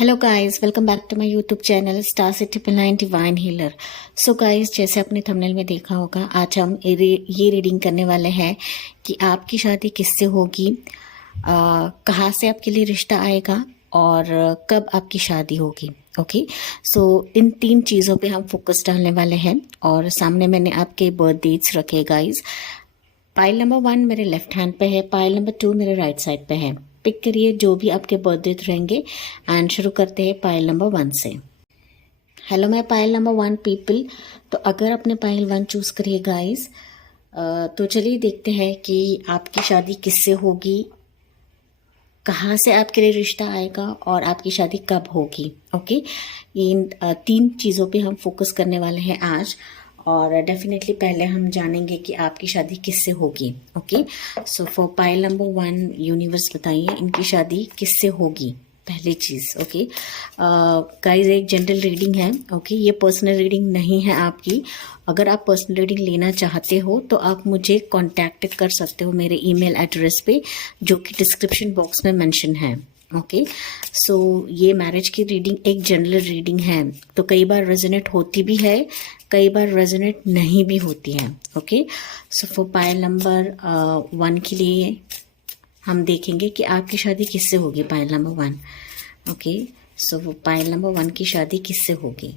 Hello guys, welcome back to my YouTube channel star city triple nine divine healer. So guys, जैसे आपने thumbnail में देखा होगा, आज हम ये रीडिंग करने वाले हैं कि आपकी शादी किससे होगी, कहाँ से आपके लिए रिश्ता आएगा और कब आपकी शादी होगी। ओके, सो इन 3 चीज़ों पे हम फोकस डालने वाले हैं। और सामने मैंने आपके बर्थ डेट्स रखे गाइस। पाइल नंबर 1 मेरे लेफ्ट हैंड पे है, पाइल नंबर 2 मेरे राइट साइड पे है। पिक करिए जो भी आपके बर्थडे रहेंगे एंड शुरू करते हैं पाइल नंबर 1 से। हेलो मैं पाइल नंबर 1 पीपल। तो अगर आपने पाइल 1 चूज करिए गाइस, तो चलिए देखते हैं कि आपकी शादी किससे होगी, कहाँ से आपके लिए रिश्ता आएगा और आपकी शादी कब होगी। ओके, इन 3 चीज़ों पे हम फोकस करने वाले हैं आज। और डेफिनेटली पहले हम जानेंगे कि आपकी शादी किससे होगी। Okay, so for pile number 1 universe बताइए इनकी शादी किससे होगी। पहली चीज़, ओके गाइस, एक जनरल रीडिंग है। ओके, ये पर्सनल रीडिंग नहीं है आपकी। अगर आप पर्सनल रीडिंग लेना चाहते हो तो आप मुझे कांटेक्ट कर सकते हो मेरे ईमेल एड्रेस पे, जो कि डिस्क्रिप्शन बॉक्स में मेंशन है। ओके, सो ये मैरिज की रीडिंग एक जनरल रीडिंग है, तो कई बार रेजोनेट होती भी है, कई बार रेजोनेट नहीं भी होती है। Okay, so for pile number 1 के लिए हम देखेंगे कि आपकी शादी किससे होगी। पाइल नंबर 1, ओके, सो पाइल नंबर 1 की शादी किससे होगी।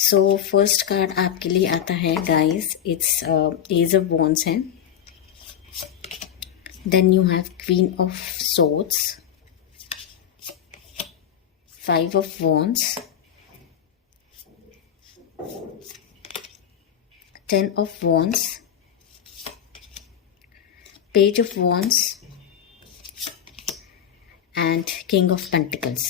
सो फर्स्ट कार्ड आपके लिए आता है guys, it's ace of wands है। Then you have Queen of Swords, 5 of Wands, 10 of Wands, Page of Wands and king of pentacles.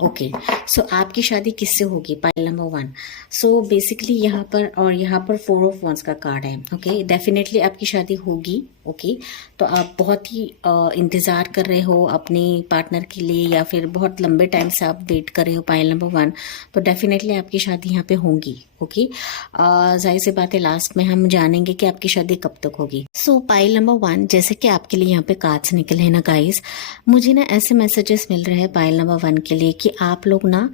Okay, so आपकी शादी किससे होगी पाइल नंबर 1। सो बेसिकली यहाँ पर और यहाँ पर 4 ऑफ वॉन्ड्स का कार्ड है। ओके, डेफिनेटली आपकी शादी होगी। ओके, तो आप बहुत ही इंतज़ार कर रहे हो अपने पार्टनर के लिए, या फिर बहुत लंबे टाइम से आप वेट कर रहे हो पाइल नंबर 1, तो डेफिनेटली आपकी शादी यहाँ पे होगी। ओके, जाहिर सी बात है लास्ट में हम जानेंगे कि आपकी शादी कब तक होगी। सो पाइल नंबर 1, जैसे कि आपके लिए यहाँ पे कार्ड्स निकले हैं ना गाइस, मुझे ना ऐसे मैसेजेस मिल रहे हैं पाइल नंबर 1 के लिए कि आप लोग ना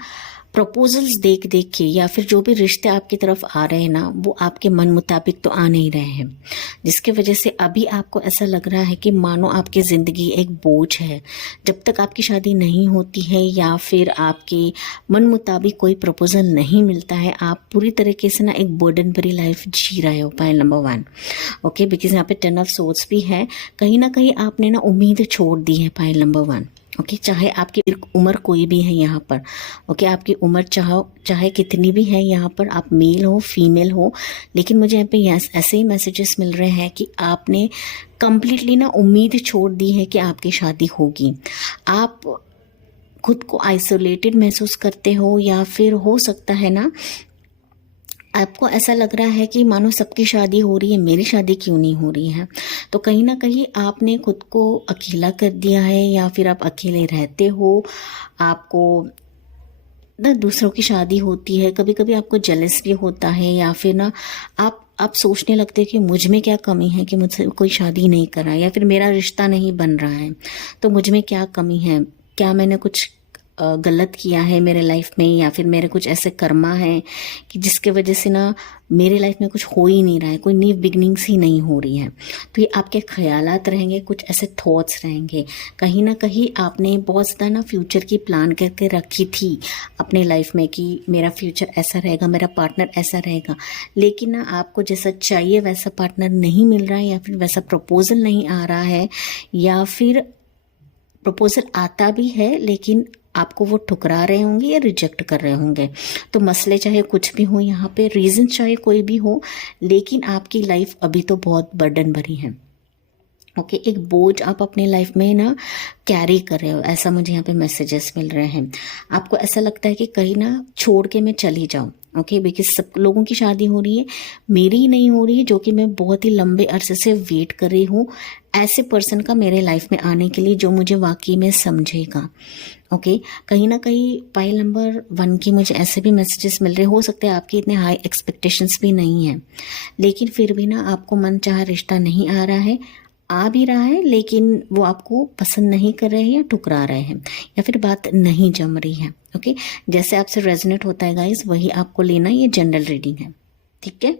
प्रपोजल्स देख देख के, या फिर जो भी रिश्ते आपकी तरफ आ रहे हैं ना, वो आपके मन मुताबिक तो आ नहीं रहे हैं, जिसके वजह से अभी आपको ऐसा लग रहा है कि मानो आपकी ज़िंदगी एक बोझ है। जब तक आपकी शादी नहीं होती है या फिर आपके मन मुताबिक कोई प्रपोजल नहीं मिलता है, आप पूरी तरीके से ना एक बर्डन भरी लाइफ जी रहे हो पाइल नंबर 1। ओके, बिकॉज यहाँ पे 10 ऑफ सोर्ड्स भी है। कहीं ना कहीं आपने ना उम्मीद छोड़ दी है पाइल नंबर 1। ओके, चाहे आपकी उम्र कोई भी है यहाँ पर। ओके, आपकी उम्र चाहे कितनी भी है यहाँ पर, आप मेल हो फीमेल हो, लेकिन मुझे यहाँ पे ऐसे ही मैसेजेस मिल रहे हैं कि आपने कंप्लीटली ना उम्मीद छोड़ दी है कि आपकी शादी होगी। आप खुद को आइसोलेटेड महसूस करते हो, या फिर हो सकता है ना आपको ऐसा लग रहा है कि मानो सबकी शादी हो रही है, मेरी शादी क्यों नहीं हो रही है। तो कहीं ना कहीं आपने खुद को अकेला कर दिया है, या फिर आप अकेले रहते हो। आपको ना दूसरों की शादी होती है, कभी कभी आपको जेलस भी होता है, या फिर ना आप सोचने लगते हैं कि मुझ में क्या कमी है कि मुझसे कोई शादी नहीं कर रहा है, या फिर मेरा रिश्ता नहीं बन रहा है, तो मुझ में क्या कमी है, क्या मैंने कुछ गलत किया है मेरे लाइफ में, या फिर मेरे कुछ ऐसे कर्मा है कि जिसके वजह से ना मेरे लाइफ में कुछ हो ही नहीं रहा है, कोई न्यू बिगनिंग्स ही नहीं हो रही है। तो ये आपके ख्यालात रहेंगे, कुछ ऐसे थॉट्स रहेंगे। कहीं ना कहीं आपने बहुत ज़्यादा ना फ्यूचर की प्लान करके रखी थी अपने लाइफ में कि मेरा फ्यूचर ऐसा रहेगा, मेरा पार्टनर ऐसा रहेगा, लेकिन ना आपको जैसा चाहिए वैसा पार्टनर नहीं मिल रहा है, या फिर वैसा प्रपोजल नहीं आ रहा है, या फिर प्रपोजल आता भी है लेकिन आपको वो ठुकरा रहे होंगे या रिजेक्ट कर रहे होंगे। तो मसले चाहे कुछ भी हो, यहाँ पे रीज़न चाहे कोई भी हो, लेकिन आपकी लाइफ अभी तो बहुत बर्डन भरी है। ओके, एक बोझ आप अपने लाइफ में ना कैरी कर रहे हो, ऐसा मुझे यहाँ पे मैसेजेस मिल रहे हैं। आपको ऐसा लगता है कि कहीं ना छोड़ के मैं चली जाऊँ। ओके, बिकॉज सब लोगों की शादी हो रही है, मेरी ही नहीं हो रही है, जो कि मैं बहुत ही लंबे अरसे से वेट कर रही हूँ ऐसे पर्सन का मेरे लाइफ में आने के लिए जो मुझे वाकई में समझेगा। ओके, कहीं ना कहीं पाइल नंबर 1 की मुझे ऐसे भी मैसेजेस मिल रहे, हो सकते हैं आपकी इतने हाई एक्सपेक्टेशंस भी नहीं है, लेकिन फिर भी ना आपको मन चाहा रिश्ता नहीं आ रहा है, आ भी रहा है लेकिन वो आपको पसंद नहीं कर रहे हैं या ठुकरा रहे हैं या फिर बात नहीं जम रही है। ओके, जैसे आपसे रेजोनेट होता है गाइस वही आपको लेना, ये जनरल रीडिंग है, ठीक है।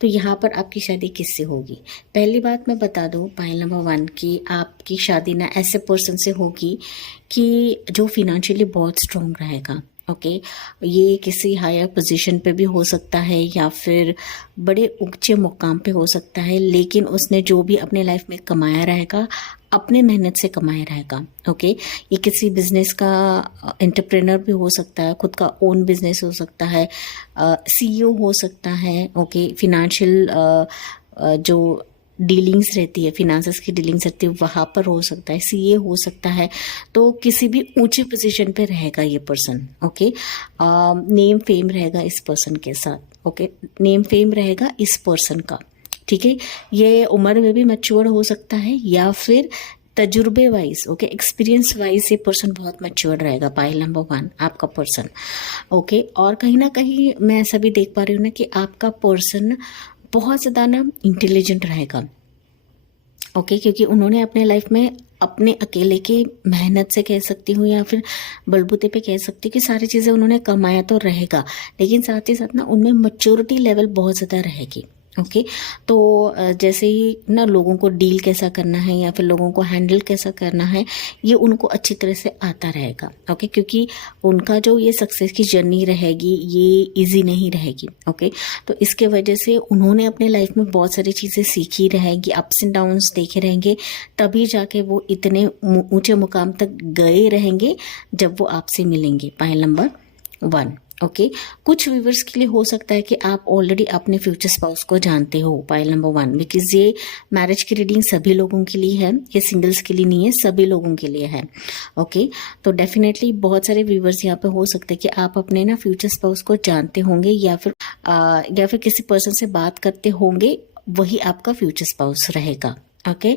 तो यहाँ पर आपकी शादी किससे होगी? पहली बात मैं बता दूं, पॉइंट नंबर 1 कि आपकी शादी ना ऐसे पर्सन से होगी कि जो फिनेंशियली बहुत स्ट्रांग रहेगा। ओके, ये किसी हायर पोजीशन पे भी हो सकता है या फिर बड़े ऊंचे मुकाम पे हो सकता है, लेकिन उसने जो भी अपने लाइफ में कमाया रहेगा अपने मेहनत से कमाया रहेगा। ओके, ये किसी बिजनेस का एंटरप्रेनर भी हो सकता है, खुद का ओन बिजनेस हो सकता है, सीईओ हो सकता है। ओके, फिनेंशियल जो डीलिंग्स रहती है, फिनांसेस की डीलिंग्स रहती है, वहाँ पर हो सकता है, सीए हो सकता है। तो किसी भी ऊंचे पोजीशन पे रहेगा ये पर्सन। ओके, नेम फेम रहेगा इस पर्सन के साथ। ओके, नेम फेम रहेगा इस पर्सन का, ठीक है। ये उम्र में भी मैच्योर हो सकता है या फिर तजुर्बे वाइज, ओके, एक्सपीरियंस वाइज ये पर्सन बहुत मैच्योर रहेगा। पाइल नंबर 1 आपका पर्सन। ओके, और कहीं ना कहीं मैं ऐसा भी देख पा रही हूँ ना कि आपका पर्सन बहुत ज़्यादा ना इंटेलिजेंट रहेगा। ओके, क्योंकि उन्होंने अपने लाइफ में अपने अकेले की मेहनत से कह सकती हूँ या फिर बलबूते पे कह सकती हूँ कि सारी चीज़ें उन्होंने कमाया तो रहेगा, लेकिन साथ ही साथ ना उनमें मैच्योरिटी लेवल बहुत ज़्यादा रहेगी। ओके, तो जैसे ही ना लोगों को डील कैसा करना है या फिर लोगों को हैंडल कैसा करना है, ये उनको अच्छी तरह से आता रहेगा। ओके, क्योंकि उनका जो ये सक्सेस की जर्नी रहेगी ये इजी नहीं रहेगी। ओके, तो इसके वजह से उन्होंने अपने लाइफ में बहुत सारी चीज़ें सीखी रहेंगी, अप्स एंड डाउन्स देखे रहेंगे, तभी जाके वो इतने ऊंचे मुकाम तक गए रहेंगे जब वो आपसे मिलेंगे। Point number 1। ओके, कुछ व्यूवर्स के लिए हो सकता है कि आप ऑलरेडी अपने फ्यूचर स्पाउस को जानते हो। पाइल नंबर 1, बिकॉज ये मैरिज की रीडिंग सभी लोगों के लिए है, ये सिंगल्स के लिए नहीं है, सभी लोगों के लिए है। ओके, तो डेफिनेटली बहुत सारे व्यूवर्स यहाँ पे हो सकते हैं कि आप अपने ना फ्यूचर स्पाउस को जानते होंगे या फिर किसी पर्सन से बात करते होंगे, वही आपका फ्यूचर स्पाउस रहेगा। ओके,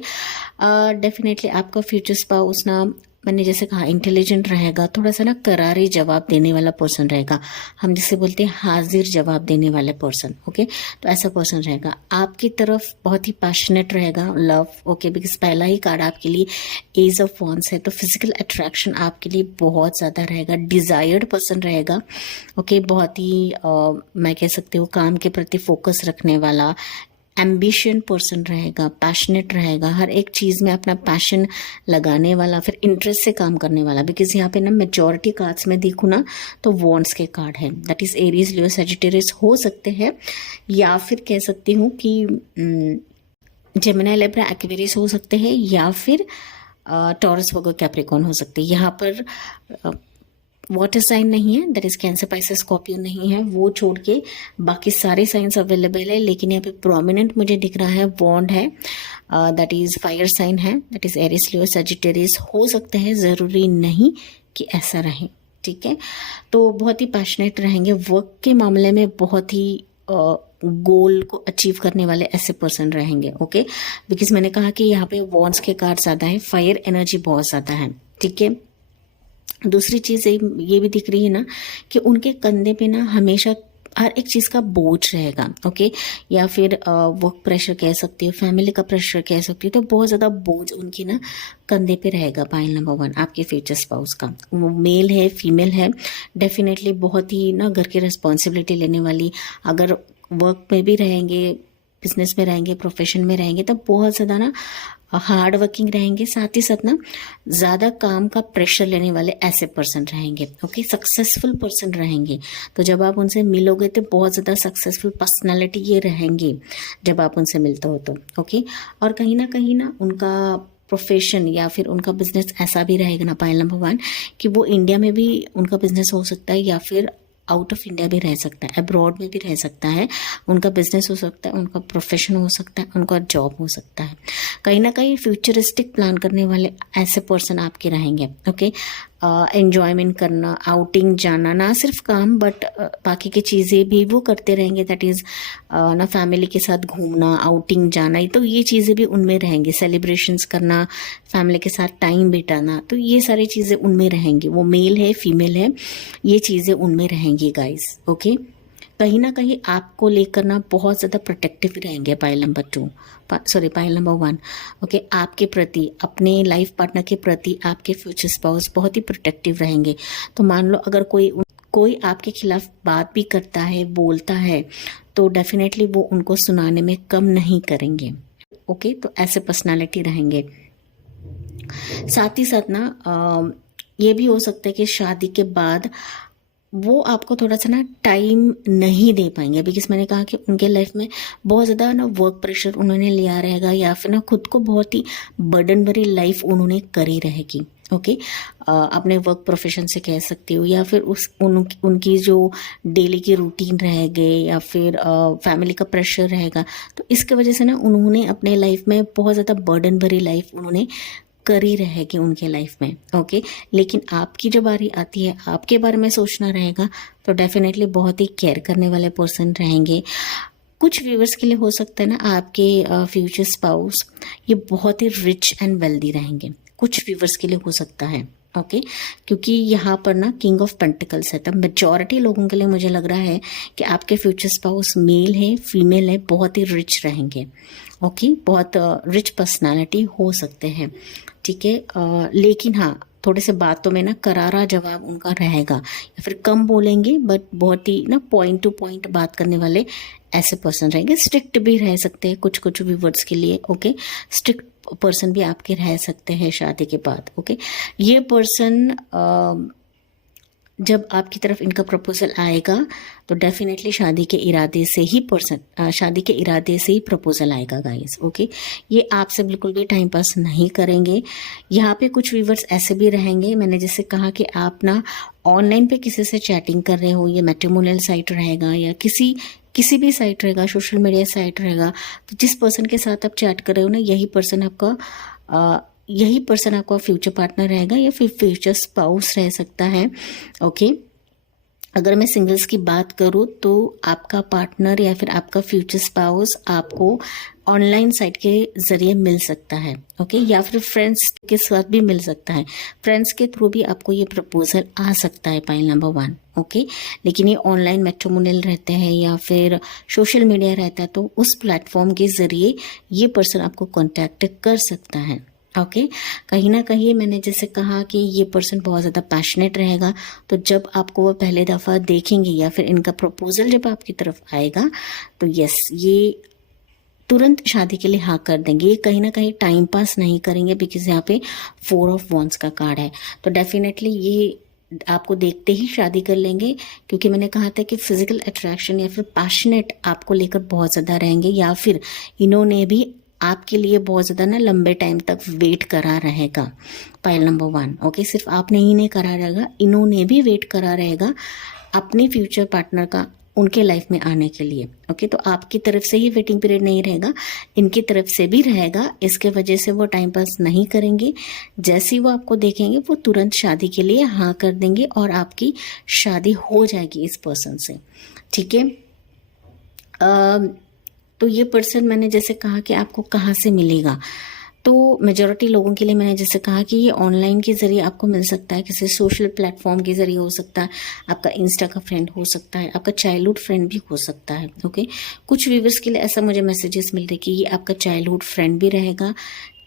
डेफिनेटली आपका फ्यूचर स्पाउस ना, मैंने जैसे कहा, इंटेलिजेंट रहेगा, थोड़ा सा ना करारी जवाब देने वाला पर्सन रहेगा, हम जिसे बोलते हैं हाजिर जवाब देने वाले पर्सन। ओके, तो ऐसा पर्सन रहेगा, आपकी तरफ बहुत ही पैशनेट रहेगा, लव। ओके, बिकॉज पहला ही कार्ड आपके लिए एज ऑफ वॉन्ड्स है, तो फिजिकल अट्रैक्शन आपके लिए बहुत ज़्यादा रहेगा, डिजायर्ड पर्सन रहेगा। ओके, बहुत ही मैं कह सकती हूँ काम के प्रति फोकस रखने वाला, एम्बिशियन पर्सन रहेगा, पैशनेट रहेगा, हर एक चीज़ में अपना पैशन लगाने वाला, फिर इंटरेस्ट से काम करने वाला। बिकॉज यहाँ पे ना मेजॉरिटी कार्ड्स में देखूँ ना तो वॉन्ड्स के कार्ड है, that is Aries, Leo, Sagittarius हो सकते हैं, या फिर कह सकती हूँ कि जेमिनी, लिब्रा, एक्वेरियस हो सकते हैं, या फिर टॉरस, वर्गो, कैप्रिकॉर्न हो सकते हैं। यहाँ पर वाटर साइन नहीं है, that is cancer, Pisces, Scorpio नहीं है, वो छोड़ के बाकी सारे साइंस अवेलेबल है। लेकिन यहाँ पे प्रोमिनेंट मुझे दिख रहा है बॉन्ड है, दैट इज फायर साइन है, that is Aries, Leo, Sagittarius हो सकते हैं, जरूरी नहीं कि ऐसा रहे, ठीक है। तो बहुत ही पैशनेट रहेंगे, वर्क के मामले में बहुत ही गोल को अचीव करने वाले ऐसे पर्सन रहेंगे। ओके, बिकॉज मैंने कहा कि यहाँ पे वॉन्ड्स के कार्ड ज्यादा है, फायर एनर्जी बहुत ज्यादा है, ठीक है। दूसरी चीज़ ये भी दिख रही है ना कि उनके कंधे पे ना हमेशा हर एक चीज़ का बोझ रहेगा। ओके, या फिर वर्क प्रेशर कह सकती हो, फैमिली का प्रेशर कह सकती हो, तो बहुत ज़्यादा बोझ उनकी ना कंधे पे रहेगा। पाइल नंबर 1 आपके फ्यूचर स्पाउस का, वो मेल है, फीमेल है, डेफिनेटली बहुत ही ना घर की रिस्पॉन्सिबिलिटी लेने वाली। अगर वर्क में भी रहेंगे, बिजनेस में रहेंगे, प्रोफेशन में रहेंगे, तब बहुत ज़्यादा ना हार्ड वर्किंग रहेंगे, साथ ही साथ ना ज़्यादा काम का प्रेशर लेने वाले ऐसे पर्सन रहेंगे। ओके, सक्सेसफुल पर्सन रहेंगे, तो जब आप उनसे मिलोगे तो बहुत ज़्यादा सक्सेसफुल पर्सनालिटी ये रहेंगे जब आप उनसे मिलते हो तो। ओके, और कहीं ना उनका प्रोफेशन या फिर उनका बिजनेस ऐसा भी रहेगा ना, पाइल नंबर 1, कि वो इंडिया में भी उनका बिजनेस हो सकता है या फिर आउट ऑफ इंडिया भी रह सकता है, अब्रॉड में भी रह सकता है, उनका बिजनेस हो सकता है, उनका प्रोफेशन हो सकता है, उनका जॉब हो सकता है। कहीं ना कहीं फ्यूचरिस्टिक प्लान करने वाले ऐसे पर्सन आपके रहेंगे। ओके, एंजॉयमेंट करना, आउटिंग जाना, ना सिर्फ काम बट बाकी की चीज़ें भी वो करते रहेंगे, दैट इज़ ना फैमिली के साथ घूमना, आउटिंग जाना, तो ये चीज़ें भी उनमें रहेंगी, सेलिब्रेशंस करना, फैमिली के साथ टाइम बिताना, तो ये सारी चीज़ें उनमें रहेंगी। वो मेल है, फीमेल है, ये चीज़ें उनमें रहेंगी गाइस। ओके, कहीं ना कहीं आपको लेकर ना बहुत ज़्यादा प्रोटेक्टिव रहेंगे pile number 2, pile number 1। Okay, आपके प्रति, अपने लाइफ पार्टनर के प्रति आपके फ्यूचर स्पाउस बहुत ही प्रोटेक्टिव रहेंगे। तो मान लो अगर कोई आपके खिलाफ बात भी करता है, बोलता है, तो डेफिनेटली वो उनको सुनाने में कम नहीं करेंगे। ओके, तो ऐसे पर्सनालिटी रहेंगे। साथ ही साथ ना ये भी हो सकता है कि शादी के बाद वो आपको थोड़ा सा ना टाइम नहीं दे पाएंगे, बिकॉज मैंने कहा कि उनके लाइफ में बहुत ज़्यादा ना वर्क प्रेशर उन्होंने लिया रहेगा, या फिर ना खुद को बहुत ही बर्डन भरी लाइफ उन्होंने करी रहेगी। ओके, अपने वर्क प्रोफेशन से कह सकती हो, या फिर उनकी जो डेली की रूटीन रहेगी, या फिर फैमिली का प्रेशर रहेगा। तो इसके वजह से ना उन्होंने अपने लाइफ में बहुत ज़्यादा बर्डन भरी लाइफ उन्होंने करी रहेगी उनके लाइफ में। ओके, लेकिन आपकी जब बारी आती है, आपके बारे में सोचना रहेगा, तो डेफिनेटली बहुत ही केयर करने वाले पर्सन रहेंगे। कुछ व्यूअर्स के लिए हो सकता है ना आपके फ्यूचर स्पाउस ये बहुत ही रिच एंड वेल्दी रहेंगे, कुछ व्यूअर्स के लिए हो सकता है। ओके, क्योंकि यहाँ पर ना किंग ऑफ पेंटिकल्स है, तब मेजॉरिटी लोगों के लिए मुझे लग रहा है कि आपके फ्यूचर स्पाउस मेल है, फीमेल है, बहुत ही रिच रहेंगे। ओके, बहुत रिच पर्सनालिटी हो सकते हैं। ठीक है, लेकिन हाँ, थोड़े से बातों में ना करारा जवाब उनका रहेगा, या फिर कम बोलेंगे, बट बहुत ही ना पॉइंट टू पॉइंट बात करने वाले ऐसे पर्सन रहेंगे। स्ट्रिक्ट भी रह सकते हैं कुछ व्यूवर्स के लिए। ओके, स्ट्रिक्ट पर्सन भी आपके रह सकते हैं शादी के बाद। ओके, ये पर्सन जब आपकी तरफ इनका प्रपोजल आएगा तो डेफिनेटली शादी के इरादे से ही प्रपोजल आएगा गाइस। ओके, ये आपसे बिल्कुल भी टाइम पास नहीं करेंगे। यहाँ पे कुछ व्यूवर्स ऐसे भी रहेंगे, मैंने जैसे कहा कि आप ना ऑनलाइन पे किसी से चैटिंग कर रहे हो, ये मैट्रिमोनियल साइट रहेगा या किसी भी साइट रहेगा, सोशल मीडिया साइट रहेगा, तो जिस पर्सन के साथ आप चैट कर रहे हो ना, यही पर्सन आपका फ्यूचर पार्टनर रहेगा या फिर फ्यूचर स्पाउस रह सकता है। ओके, अगर मैं सिंगल्स की बात करूँ तो आपका पार्टनर या फिर आपका फ्यूचर स्पाउस आपको ऑनलाइन साइट के ज़रिए मिल सकता है। ओके, या फिर फ्रेंड्स के साथ भी मिल सकता है, फ्रेंड्स के थ्रू भी आपको ये प्रपोजल आ सकता है पाइल नंबर 1। ओके, लेकिन ये ऑनलाइन मैट्रिमोनियल रहते हैं या फिर सोशल मीडिया रहता है, तो उस प्लेटफॉर्म के ज़रिए ये पर्सन आपको कॉन्टैक्ट कर सकता है। ओके, कहीं ना कहीं मैंने जैसे कहा कि ये पर्सन बहुत ज़्यादा पैशनेट रहेगा, तो जब आपको वो पहले दफ़ा देखेंगे या फिर इनका प्रपोजल जब आपकी तरफ आएगा, तो यस, ये तुरंत शादी के लिए हाँ कर देंगे। ये कहीं ना कहीं टाइम पास नहीं करेंगे, बिकॉज यहाँ पे 4 ऑफ वॉन्ड्स का कार्ड है, तो डेफिनेटली ये आपको देखते ही शादी कर लेंगे, क्योंकि मैंने कहा था कि फिजिकल अट्रैक्शन या फिर पैशनेट आपको लेकर बहुत ज़्यादा रहेंगे, या फिर इन्होंने भी आपके लिए बहुत ज़्यादा ना लंबे टाइम तक वेट करा रहेगा पाइल नंबर 1। ओके, सिर्फ आपने ही नहीं करा रहेगा, इन्होंने भी वेट करा रहेगा अपने फ्यूचर पार्टनर का उनके लाइफ में आने के लिए। ओके, तो आपकी तरफ से ही वेटिंग पीरियड नहीं रहेगा, इनकी तरफ से भी रहेगा। इसके वजह से वो टाइम पास नहीं करेंगे, जैसे ही वो आपको देखेंगे वो तुरंत शादी के लिए हाँ कर देंगे और आपकी शादी हो जाएगी इस पर्सन से। ठीक है, तो ये पर्सन मैंने जैसे कहा कि आपको कहाँ से मिलेगा, तो मेजॉरिटी लोगों के लिए मैंने जैसे कहा कि ये ऑनलाइन के ज़रिए आपको मिल सकता है, किसी सोशल प्लेटफॉर्म के ज़रिए हो सकता है, आपका इंस्टा का फ्रेंड हो सकता है, आपका चाइल्डहुड फ्रेंड भी हो सकता है। ओके, कुछ व्यूवर्स के लिए ऐसा मुझे मैसेजेस मिल रहे कि ये आपका चाइल्डहुड फ्रेंड भी रहेगा,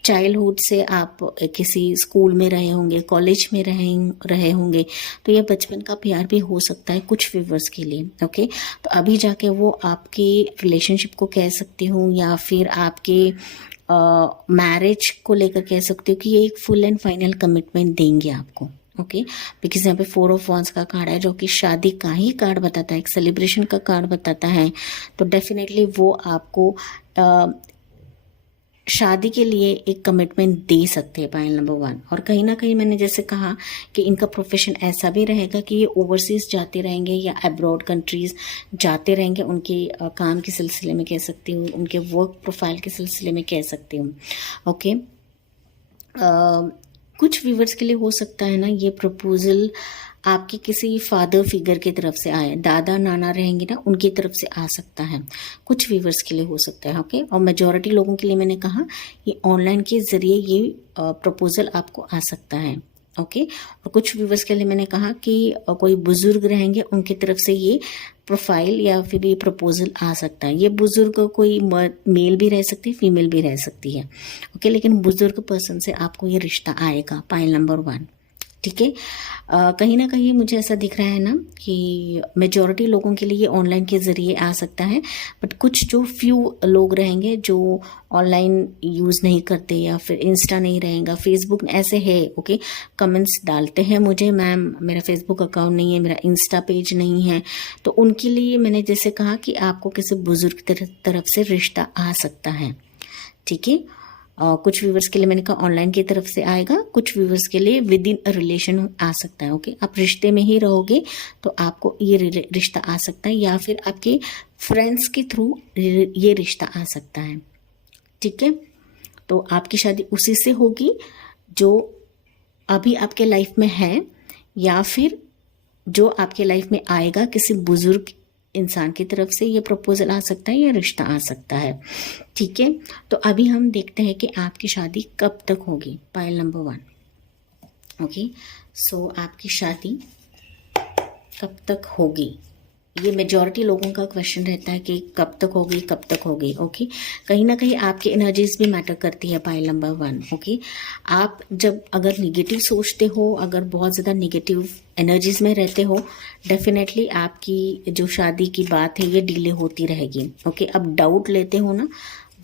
चाइल्डहुड से आप किसी स्कूल में रहे होंगे, कॉलेज में रहे होंगे, तो ये बचपन का प्यार भी हो सकता है कुछ व्यूवर्स के लिए। ओके, तो अभी जाके वो आपके रिलेशनशिप को कह सकती हूँ या फिर आपके मैरिज को लेकर कह सकती हूँ कि ये एक फुल एंड फाइनल कमिटमेंट देंगे आपको। ओके, बिकॉज यहाँ पे 4 ऑफ वॉन्ड्स का कार्ड है, जो कि शादी का ही कार्ड बताता है, एक सेलिब्रेशन का कार्ड बताता है, तो डेफिनेटली वो आपको शादी के लिए एक कमिटमेंट दे सकते हैं पाइल नंबर 1। और कहीं ना कहीं मैंने जैसे कहा कि इनका प्रोफेशन ऐसा भी रहेगा कि ये ओवरसीज जाते रहेंगे या अब्रॉड कंट्रीज जाते रहेंगे, उनके काम के सिलसिले में कह सकती हूँ, उनके वर्क प्रोफाइल के सिलसिले में कह सकती हूँ। ओके, कुछ व्यूवर्स के लिए हो सकता है ना ये प्रपोजल आपके किसी फादर फिगर की तरफ से आए, दादा नाना रहेंगे ना, उनकी तरफ से आ सकता है, कुछ व्यूवर्स के लिए हो सकता है। ओके, और मेजॉरिटी लोगों के लिए मैंने कहा ये ऑनलाइन के ज़रिए ये प्रपोजल आपको आ सकता है। ओके। और कुछ व्यूवर्स के लिए मैंने कहा कि कोई बुजुर्ग रहेंगे, उनकी तरफ से ये प्रोफाइल या फिर ये प्रपोजल आ सकता है। ये बुजुर्ग कोई मेल भी रह सकती है, फीमेल भी रह सकती है, ओके। लेकिन बुजुर्ग पर्सन से आपको ये रिश्ता आएगा, पाइल नंबर 1, ठीक है। कहीं ना कहीं मुझे ऐसा दिख रहा है ना कि मेजॉरिटी लोगों के लिए ये ऑनलाइन के ज़रिए आ सकता है, बट कुछ जो फ्यू लोग रहेंगे जो ऑनलाइन यूज़ नहीं करते या फिर इंस्टा नहीं रहेगा, फेसबुक ऐसे है, ओके। कमेंट्स डालते हैं मुझे, मैम मेरा फेसबुक अकाउंट नहीं है, मेरा इंस्टा पेज नहीं है, तो उनके लिए मैंने जैसे कहा कि आपको किसी बुजुर्ग तरफ से रिश्ता आ सकता है, ठीक है। कुछ व्यूवर्स के लिए मैंने कहा ऑनलाइन की तरफ से आएगा, कुछ व्यूवर्स के लिए विद इन अ रिलेशन आ सकता है, ओके। आप रिश्ते में ही रहोगे तो आपको ये रिश्ता आ सकता है, या फिर आपके फ्रेंड्स के थ्रू ये रिश्ता आ सकता है, ठीक है। तो आपकी शादी उसी से होगी जो अभी आपके लाइफ में है, या फिर जो आपके लाइफ में आएगा, किसी बुजुर्ग इंसान की तरफ से ये प्रपोजल आ सकता है या रिश्ता आ सकता है, ठीक है। तो अभी हम देखते हैं कि आपकी शादी कब तक होगी, पाइल नंबर 1, ओके। सो आपकी शादी कब तक होगी, ये मेजॉरिटी लोगों का क्वेश्चन रहता है कि कब तक होगी, कब तक होगी, ओके। कहीं ना कहीं आपकी एनर्जीज भी मैटर करती है, पाइल नंबर 1, ओके। आप जब अगर निगेटिव सोचते हो, अगर बहुत ज़्यादा निगेटिव एनर्जीज में रहते हो, डेफिनेटली आपकी जो शादी की बात है ये डिले होती रहेगी, ओके। अब डाउट लेते हो ना,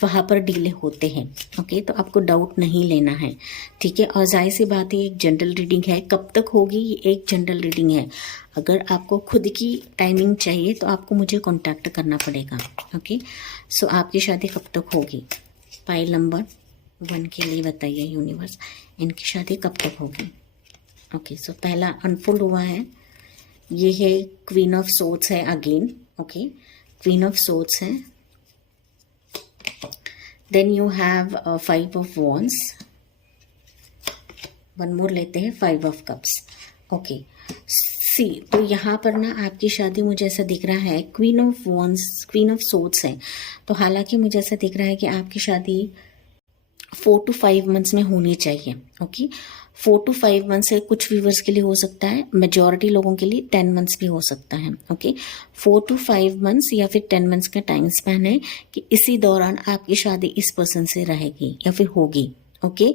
वहाँ पर डिले होते हैं, ओके। तो आपको डाउट नहीं लेना है, ठीक है। और जाहिर सी बात है एक जनरल रीडिंग है, कब तक होगी ये एक जनरल रीडिंग है। अगर आपको खुद की टाइमिंग चाहिए तो आपको मुझे कांटेक्ट करना पड़ेगा, ओके। सो आपकी शादी कब तक होगी, पाइल नंबर 1 के लिए बताइए यूनिवर्स, इनकी शादी कब तक होगी, ओके। सो पहला अनफोल्ड हुआ है, ये है क्वीन ऑफ सोर्ड्स है again, okay. Queen of swords है, then you have 5 of wands, one more लेते हैं 5 ऑफ कप्स, ओके। सी तो यहाँ पर ना आपकी शादी मुझे ऐसा दिख रहा है, queen of wands, queen of swords है, तो हालांकि मुझे ऐसा दिख रहा है कि आपकी शादी 4 to 5 मंथ्स में होनी चाहिए, ओके। 4 to 5 मंथ्स है, कुछ व्यूवर्स के लिए हो सकता है, मेजॉरिटी लोगों के लिए 10 मंथ्स भी हो सकता है, ओके। 4 to 5 मंथ्स या फिर 10 मंथ्स का टाइम स्पैन है कि इसी दौरान आपकी शादी इस पर्सन से रहेगी या फिर होगी, ओके।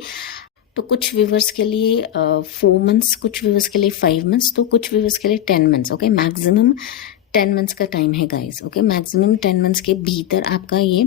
तो कुछ व्यूवर्स के लिए 4 मंथ्स, कुछ व्यूवर्स के लिए 5 मंथ्स, तो कुछ व्यूवर्स के लिए 10 मंथ्स, ओके। मैक्सिमम 10 मंथ्स का टाइम है गाइस, ओके। मैक्सिमम 10 मंथ्स के भीतर आपका ये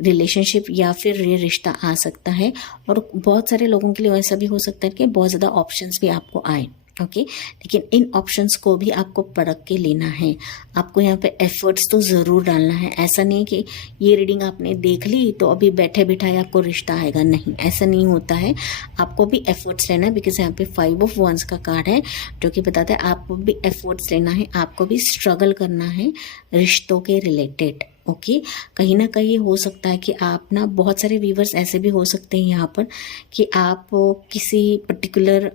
रिलेशनशिप या फिर ये रिश्ता आ सकता है। और बहुत सारे लोगों के लिए ऐसा भी हो सकता है कि बहुत ज़्यादा ऑप्शंस भी आपको आए, ओके। लेकिन इन ऑप्शंस को भी आपको परख के लेना है, आपको यहाँ पे एफर्ट्स तो ज़रूर डालना है। ऐसा नहीं कि ये रीडिंग आपने देख ली तो अभी बैठे बिठाए आपको रिश्ता आएगा, नहीं, ऐसा नहीं होता है। आपको भी एफर्ट्स लेना है, बिकॉज यहाँ पे 5 ऑफ वॉन्ड्स का कार्ड है जो कि बताता है आपको भी एफर्ट्स लेना है, आपको भी स्ट्रगल करना है रिश्तों के रिलेटेड, ओके। कहीं ना कहीं हो सकता है कि आप ना, बहुत सारे व्यूवर्स ऐसे भी हो सकते हैं यहाँ पर कि आप किसी पर्टिकुलर,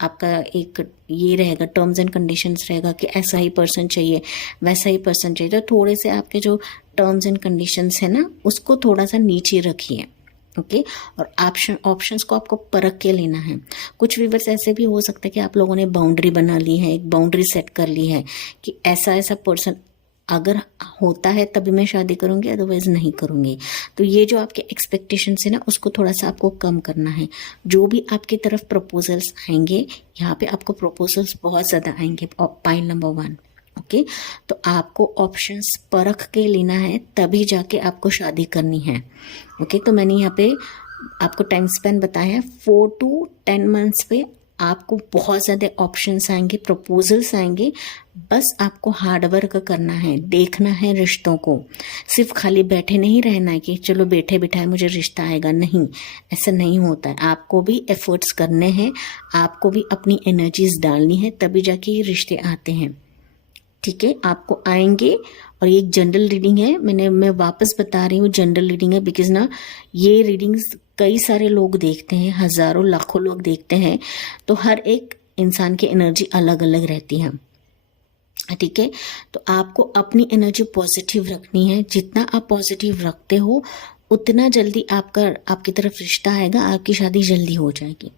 आपका एक ये रहेगा टर्म्स एंड कंडीशंस रहेगा कि ऐसा ही पर्सन चाहिए, वैसा ही पर्सन चाहिए, तो थोड़े से आपके जो टर्म्स एंड कंडीशंस है ना उसको थोड़ा सा नीचे रखिए, ओके। और ऑप्शंस को आपको परख के लेना है। कुछ व्यूवर्स ऐसे भी हो सकता है कि आप लोगों ने बाउंड्री बना ली है, एक बाउंड्री सेट कर ली है कि ऐसा ऐसा पर्सन अगर होता है तभी मैं शादी करूंगी, अदरवाइज नहीं करूंगी। तो ये जो आपके एक्सपेक्टेशंस है ना उसको थोड़ा सा आपको कम करना है। जो भी आपकी तरफ प्रपोजल्स आएंगे, यहाँ पे आपको प्रपोजल्स बहुत ज़्यादा आएंगे, पाइल नंबर 1, ओके। तो आपको ऑप्शंस परख के लेना है, तभी जाके आपको शादी करनी है, ओके। तो मैंने यहाँ पे आपको टाइम स्पेन बताया है, 4 to 10 मंथ्स पे आपको बहुत ज़्यादा ऑप्शंस आएंगे, प्रपोजल्स आएंगे। बस आपको हार्ड वर्क करना है, देखना है रिश्तों को, सिर्फ खाली बैठे नहीं रहना है कि चलो बैठे बिठाए मुझे रिश्ता आएगा, नहीं, ऐसा नहीं होता है। आपको भी एफर्ट्स करने हैं, आपको भी अपनी एनर्जीज डालनी है, तभी जाके ये रिश्ते आते हैं, ठीक है। आपको आएंगे। और ये एक जनरल रीडिंग है, मैं वापस बता रही हूँ जनरल रीडिंग है, बिकॉज ना ये रीडिंग्स कई सारे लोग देखते हैं, हजारों लाखों लोग देखते हैं, तो हर एक इंसान की एनर्जी अलग अलग रहती है, ठीक है। तो आपको अपनी एनर्जी पॉजिटिव रखनी है, जितना आप पॉजिटिव रखते हो उतना जल्दी आपकी तरफ रिश्ता आएगा, आपकी शादी जल्दी हो जाएगी,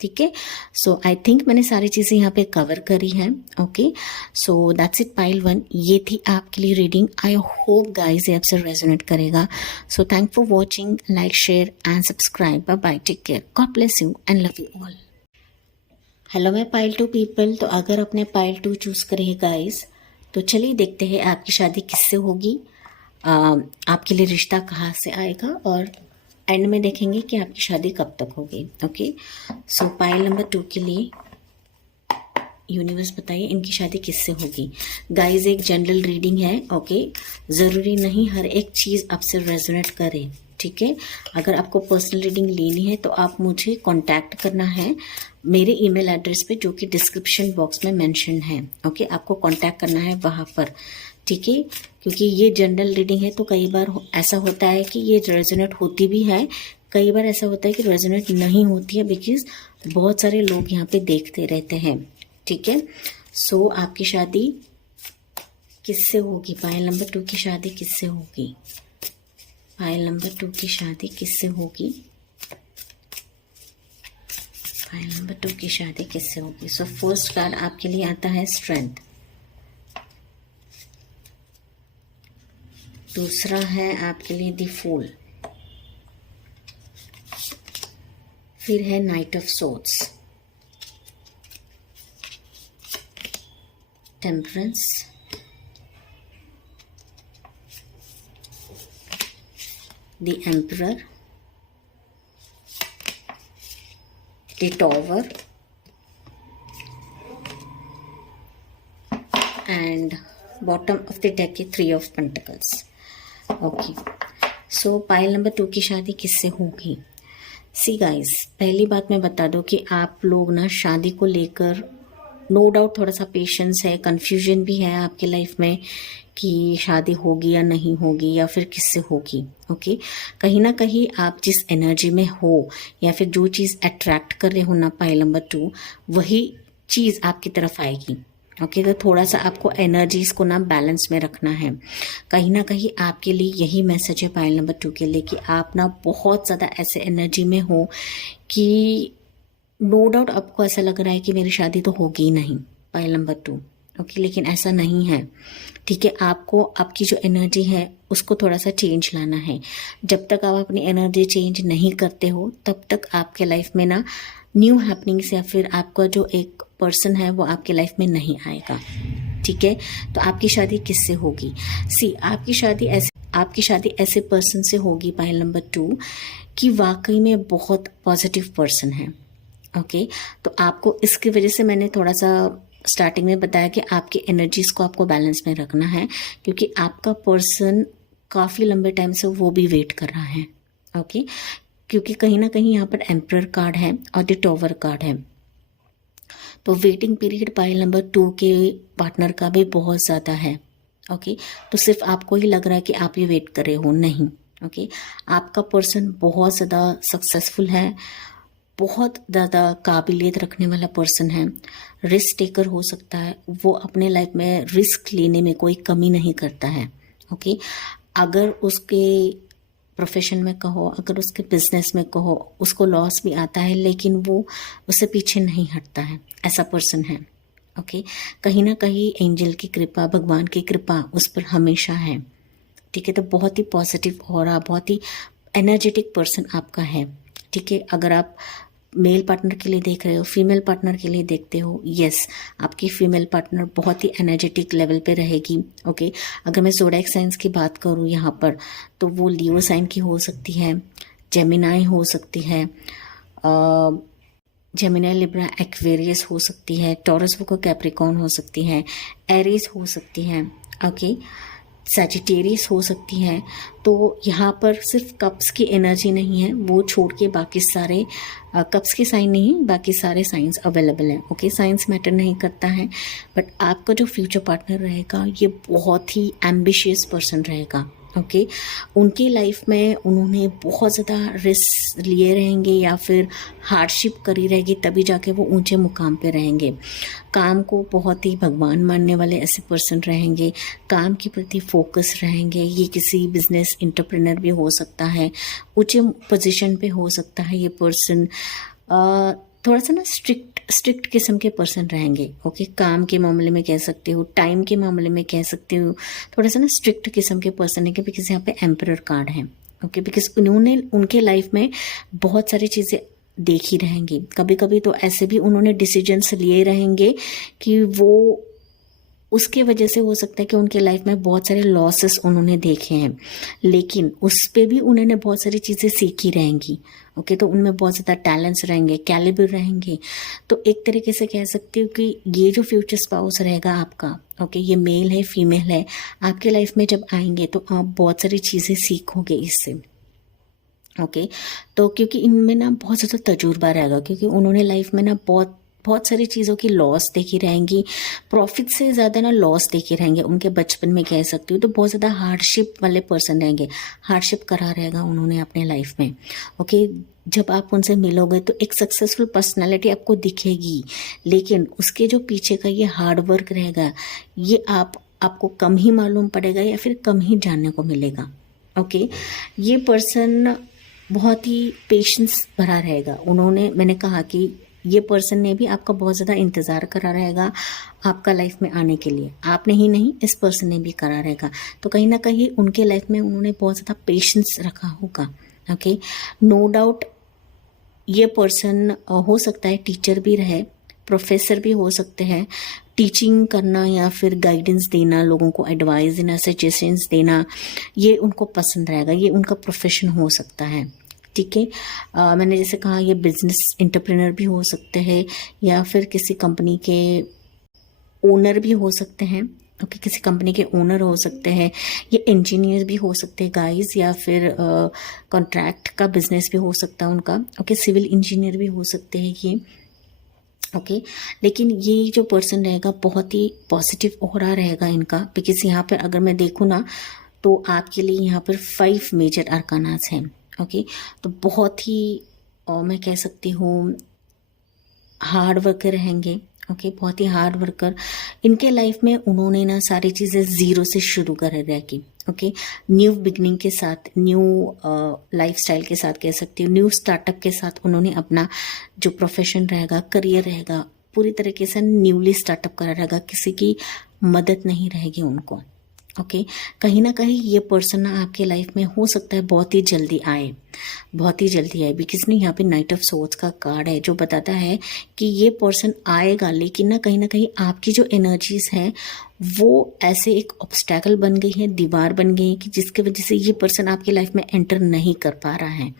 ठीक है। सो आई थिंक मैंने सारी चीज़ें यहाँ पे कवर करी हैं। Okay, so that's it pile 1। ये थी आपके लिए रीडिंग। आई होप गाइस ये आपसे रेजोनेट करेगा। So thank for watching, like, share and subscribe. Bye bye, take care, God bless you and love you all. Hello मैं पाइल 2 पीपल। तो अगर आपने पाइल 2 चूज करे है गाइस, तो चलिए देखते हैं आपकी शादी किससे होगी, आपके लिए रिश्ता कहाँ से आएगा, और एंड में देखेंगे कि आपकी शादी कब तक होगी। ओके, सो पाइल नंबर 2 के लिए यूनिवर्स बताइए इनकी शादी किससे होगी। गाइस एक जनरल रीडिंग है। ओके, ज़रूरी नहीं हर एक चीज़ आपसे रेजोनेट करे, ठीक है। अगर आपको पर्सनल रीडिंग लेनी है तो आप मुझे कांटेक्ट करना है मेरे ईमेल एड्रेस पे, जो कि डिस्क्रिप्शन बॉक्स में मेंशन है। ओके, आपको कांटेक्ट करना है वहाँ पर, ठीक है। क्योंकि ये जनरल रीडिंग है तो कई बार ऐसा होता है कि ये रेजोनेट होती भी है, कई बार ऐसा होता है कि रेजोनेट नहीं होती है, बिकॉज बहुत सारे लोग यहाँ पे देखते रहते हैं, ठीक है। सो आपकी शादी किससे होगी, पायल नंबर 2 की शादी किससे होगी, पायल नंबर 2 की शादी किससे होगी, पायल नंबर 2 की शादी किससे होगी। सो फर्स्ट कार्ड आपके लिए आता है स्ट्रेंथ, दूसरा है आपके लिए द फूल, फिर है night of swords, temperance, the emperor, the tower and bottom of the deck 3 of pentacles. Okay, so pile number 2 की शादी किससे होगी। सी गाइस, पहली बात मैं बता दूं कि आप लोग ना शादी को लेकर नो डाउट थोड़ा सा पेशेंस है, कंफ्यूजन भी है आपके लाइफ में कि शादी होगी या नहीं होगी या फिर किससे होगी। ओके, कहीं ना कहीं आप जिस एनर्जी में हो या फिर जो चीज़ अट्रैक्ट कर रहे हो ना पाइल नंबर 2, वही चीज़ आपकी तरफ आएगी। ओके, तो थोड़ा सा आपको एनर्जीज को ना बैलेंस में रखना है। कहीं ना कहीं आपके लिए यही मैसेज है पाइल नंबर 2 के लिए कि आप ना बहुत ज़्यादा ऐसे एनर्जी में हो कि नो डाउट आपको ऐसा लग रहा है कि मेरी शादी तो होगी ही नहीं, पाइल नंबर 2। ओके, लेकिन ऐसा नहीं है, ठीक है। आपको आपकी जो एनर्जी है उसको थोड़ा सा चेंज लाना है। जब तक आप अपनी एनर्जी चेंज नहीं करते हो तब तक आपके लाइफ में ना न्यू हैपनिंग्स या फिर आपका जो एक पर्सन है वो आपके लाइफ में नहीं आएगा, ठीक है। तो आपकी शादी किससे होगी। सी, आपकी शादी ऐसे पर्सन से होगी पाइल नंबर 2 कि वाकई में बहुत पॉजिटिव पर्सन है। ओके, तो आपको इसकी वजह से मैंने थोड़ा सा स्टार्टिंग में बताया कि आपकी एनर्जीज को आपको बैलेंस में रखना है, क्योंकि आपका पर्सन काफ़ी लंबे टाइम से वो भी वेट कर रहा है। ओके, क्योंकि कहीं ना कहीं यहाँ पर एम्परर कार्ड है और द टॉवर कार्ड है, तो वेटिंग पीरियड पाइल नंबर 2 के पार्टनर का भी बहुत ज़्यादा है। ओके, तो सिर्फ आपको ही लग रहा है कि आप ये वेट कर रहे हो, नहीं। ओके, आपका पर्सन बहुत ज़्यादा सक्सेसफुल है, बहुत ज़्यादा काबिलियत रखने वाला पर्सन है, रिस्क टेकर हो सकता है, वो अपने लाइफ में रिस्क लेने में कोई कमी नहीं करता है। ओके, अगर उसके प्रोफेशन में कहो, अगर उसके बिजनेस में कहो, उसको लॉस भी आता है लेकिन वो उससे पीछे नहीं हटता है, ऐसा पर्सन है। ओके, कहीं ना कहीं एंजल की कृपा, भगवान की कृपा उस पर हमेशा है, ठीक है। तो बहुत ही पॉजिटिव ऑरा, बहुत ही एनर्जेटिक पर्सन आपका है, ठीक है। अगर आप मेल पार्टनर के लिए देख रहे हो, फीमेल पार्टनर के लिए देखते हो, यस, आपकी फीमेल पार्टनर बहुत ही एनर्जेटिक लेवल पे रहेगी। ओके, अगर मैं ज़ोडिएक साइंस की बात करूँ यहाँ पर, तो वो लियो साइन की हो सकती है, जेमिनाई हो सकती है, जेमिनाई, लिब्रा, एक्वेरियस हो सकती है, टॉरस वो कैप्रिकॉर्न हो सकती है, एरीज हो सकती है, ओके, सैजिटेरियस हो सकती है। तो यहाँ पर सिर्फ कप्स की एनर्जी नहीं है, वो छोड़ के बाकी सारे कप्स के साइन नहीं है, बाकी सारे साइंस अवेलेबल हैं। ओके, साइंस मैटर नहीं करता है, बट आपका जो फ्यूचर पार्टनर रहेगा ये बहुत ही एम्बिशियस पर्सन रहेगा। ओके, उनकी लाइफ में उन्होंने बहुत ज़्यादा रिस्क लिए रहेंगे या फिर हार्डशिप करी रहेगी, तभी जाके वो ऊंचे मुकाम पे रहेंगे। काम को बहुत ही भगवान मानने वाले ऐसे पर्सन रहेंगे, काम के प्रति फोकस रहेंगे। ये किसी बिजनेस एंटरप्रेन्योर भी हो सकता है, ऊंचे पोजीशन पे हो सकता है ये पर्सन। थोड़ा सा ना स्ट्रिक्ट किस्म के पर्सन रहेंगे। ओके, काम के मामले में कह सकते हो, टाइम के मामले में कह सकते हो, थोड़ा सा ना स्ट्रिक्ट किस्म के पर्सन है, बिकॉज यहाँ पे एम्परर कार्ड है। ओके, बिकॉज उन्होंने उनके लाइफ में बहुत सारी चीज़ें देखी रहेंगी। कभी कभी तो ऐसे भी उन्होंने डिसीजंस लिए रहेंगे कि वो उसके वजह से हो सकता है कि उनके लाइफ में बहुत सारे लॉसेस उन्होंने देखे हैं, लेकिन उस पे भी उन्होंने बहुत सारी चीज़ें सीखी रहेंगी। ओके, तो उनमें बहुत ज़्यादा टैलेंट्स रहेंगे, कैलिबर रहेंगे। तो एक तरीके से कह सकती हूँ कि ये जो फ्यूचर स्पाउस रहेगा आपका, ओके, ये मेल है फीमेल है, आपके लाइफ में जब आएंगे तो आप बहुत सारी चीज़ें सीखोगे इससे। ओके, तो क्योंकि इनमें ना बहुत ज़्यादा तजुर्बा रहेगा, क्योंकि उन्होंने लाइफ में ना बहुत सारी चीज़ों की लॉस देखी रहेंगी, प्रॉफिट से ज़्यादा ना लॉस देखी रहेंगे उनके बचपन में कह सकती हूँ। तो बहुत ज़्यादा हार्डशिप वाले पर्सन रहेंगे, हार्डशिप करा रहेगा उन्होंने अपने लाइफ में। ओके, जब आप उनसे मिलोगे तो एक सक्सेसफुल पर्सनालिटी आपको दिखेगी, लेकिन उसके जो पीछे का ये हार्ड वर्क रहेगा, ये आपको कम ही मालूम पड़ेगा या फिर कम ही जानने को मिलेगा। ओके, ये पर्सन बहुत ही पेशेंस भरा रहेगा। मैंने कहा कि ये पर्सन ने भी आपका बहुत ज़्यादा इंतज़ार करा रहेगा आपका लाइफ में आने के लिए। आपने ही नहीं, इस पर्सन ने भी करा रहेगा। तो कहीं ना कहीं उनके लाइफ में उन्होंने बहुत ज़्यादा पेशेंस रखा होगा। ओके, नो डाउट ये पर्सन हो सकता है टीचर भी रहे, प्रोफेसर भी हो सकते हैं। टीचिंग करना या फिर गाइडेंस देना, लोगों को एडवाइस देना, सजेशंस देना, ये उनको पसंद रहेगा, ये उनका प्रोफेशन हो सकता है। ठीक है, मैंने जैसे कहा ये बिजनेस एंटरप्रेन्योर भी हो सकते हैं या फिर किसी कंपनी के ओनर भी हो सकते हैं। ओके, किसी कंपनी के ओनर हो सकते हैं, ये इंजीनियर भी हो सकते हैं गाइस, या फिर कॉन्ट्रैक्ट का बिजनेस भी हो सकता है उनका। ओके, सिविल इंजीनियर भी हो सकते हैं ये। ओके, लेकिन ये जो पर्सन रहेगा बहुत ही पॉजिटिव ऑरा रहेगा इनका, बिकॉज यहाँ पर अगर मैं देखूँ ना तो आपके लिए यहाँ पर 5 मेजर अरकानास हैं। ओके, तो बहुत ही मैं कह सकती हूँ हार्ड वर्कर रहेंगे। ओके, बहुत ही हार्ड वर्कर। इनके लाइफ में उन्होंने ना सारी चीज़ें ज़ीरो से शुरू कर रखी। ओके, न्यू बिगनिंग के साथ, न्यू लाइफस्टाइल के साथ कह सकती हूँ, न्यू स्टार्टअप के साथ उन्होंने अपना जो प्रोफेशन रहेगा, करियर रहेगा, पूरी तरीके से न्यूली स्टार्टअप करा रहेगा। किसी की मदद नहीं रहेगी उनको। ओके, कहीं ना कहीं ये पर्सन ना आपके लाइफ में हो सकता है बहुत ही जल्दी आए, बहुत ही जल्दी आए, बिकॉज ना यहाँ पे नाइट ऑफ सोर्ड्स का कार्ड है जो बताता है कि ये पर्सन आएगा, लेकिन ना कहीं आपकी जो एनर्जीज है वो ऐसे एक ऑब्स्टैकल बन गई है, दीवार बन गई है कि जिसकी वजह से ये पर्सन आपकी लाइफ में एंटर नहीं कर पा रहा है।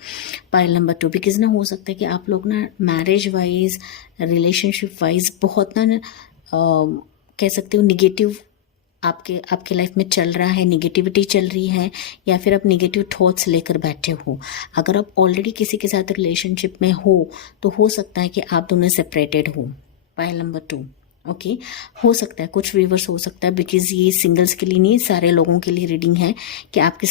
पाइल नंबर 2, बिकॉज ना हो सकता है कि आप लोग ना मैरिज वाइज, रिलेशनशिप वाइज बहुत ना कह सकते हो निगेटिव आपके लाइफ में चल रहा है, निगेटिविटी चल रही है, या फिर आप निगेटिव थॉट्स लेकर बैठे हो। अगर आप ऑलरेडी किसी के साथ रिलेशनशिप में हो तो हो सकता है कि आप दोनों सेपरेटेड हो। पाइल नंबर 2, ओके, हो सकता है, कुछ व्यूवर्स हो सकता है, बिकॉज ये सिंगल्स के लिए नहीं, सारे लोगों के लिए रीडिंग है कि आपकी